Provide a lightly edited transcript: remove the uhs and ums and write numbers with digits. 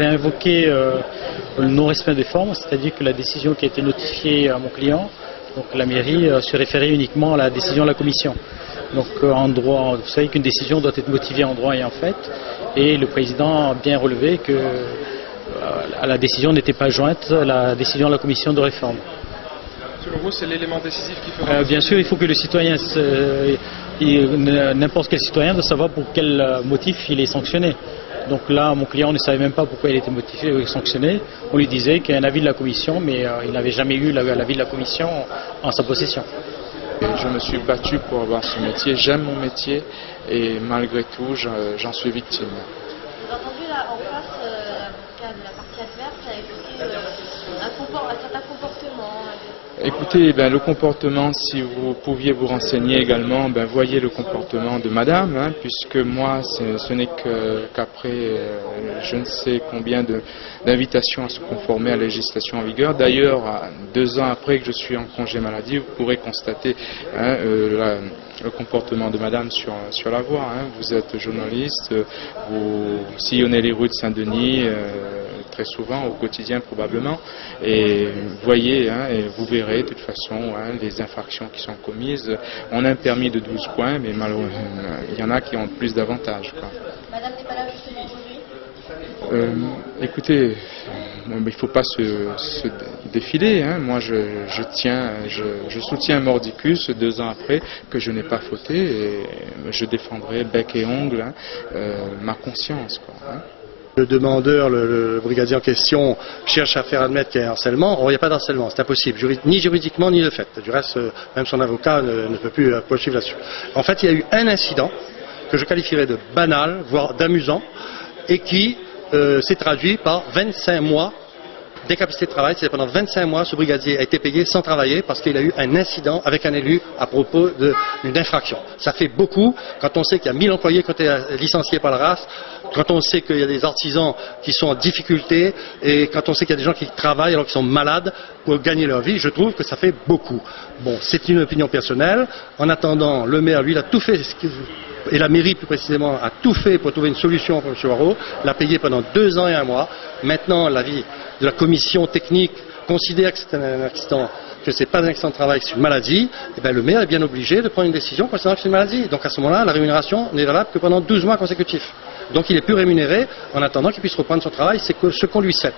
j'avais invoqué le non-respect des formes, c'est-à-dire que la décision qui a été notifiée à mon client, donc la mairie, se référait uniquement à la décision de la commission. Donc en droit, vous savez qu'une décision doit être motivée en droit et en fait, et le président a bien relevé que la décision n'était pas jointe à la décision de la commission de réforme. Selon vous, c'est l'élément décisif qui fera... Bien sûr, il faut que le citoyen, n'importe quel citoyen, doit savoir pour quel motif il est sanctionné. Donc là, mon client ne savait même pas pourquoi il était sanctionné. On lui disait qu'il y a un avis de la commission, mais il n'avait jamais eu l'avis de la commission en sa possession. Je me suis battu pour avoir ce métier, j'aime mon métier et malgré tout, j'en suis victime. J'ai entendu là en face, l'avocat de la partie adverse a évoqué un certain comportement. Écoutez, le comportement, si vous pouviez vous renseigner également, voyez le comportement de madame, puisque moi, ce n'est qu'après je ne sais combien d'invitations à se conformer à la législation en vigueur. D'ailleurs, 2 ans après que je suis en congé maladie, vous pourrez constater le comportement de madame sur la voie. Vous êtes journaliste, vous sillonnez les rues de Saint-Denis très souvent, au quotidien probablement, et voyez, et vous verrez de toute façon les infractions qui sont commises. On a un permis de 12 points, mais malheureusement, il y en a qui ont plus d'avantages. Madame n'est pas là justement aujourd'hui ? Écoutez, il ne faut pas se défiler. Moi, je soutiens Mordicus 2 ans après que je n'ai pas fauté et je défendrai bec et ongle ma conscience. Le demandeur, le brigadier en question, cherche à faire admettre qu'il y a harcèlement. Or, il n'y a pas d'harcèlement, c'est impossible, ni juridiquement ni de fait. Du reste, même son avocat ne peut plus poursuivre là-dessus. En fait, il y a eu un incident que je qualifierais de banal, voire d'amusant, et qui s'est traduit par 25 mois d'incapacité de travail. C'est-à-dire pendant 25 mois, ce brigadier a été payé sans travailler parce qu'il a eu un incident avec un élu à propos d'une infraction. Ça fait beaucoup quand on sait qu'il y a 1000 employés qui ont été licenciés par la RAS, quand on sait qu'il y a des artisans qui sont en difficulté et quand on sait qu'il y a des gens qui travaillent alors qu'ils sont malades pour gagner leur vie. Je trouve que ça fait beaucoup. Bon, c'est une opinion personnelle. En attendant, le maire, lui, il a tout fait, et la mairie plus précisément a tout fait pour trouver une solution pour M. Waro, l'a payé pendant 2 ans et 1 mois. Maintenant, l'avis de la commission technique considère que c'est un accident, que ce n'est pas un accident de travail, que c'est une maladie. Et le maire est bien obligé de prendre une décision considérant que c'est une maladie. Donc à ce moment-là, la rémunération n'est valable que pendant 12 mois consécutifs. Donc il est plus rémunéré en attendant qu'il puisse reprendre son travail, c'est ce qu'on lui cède.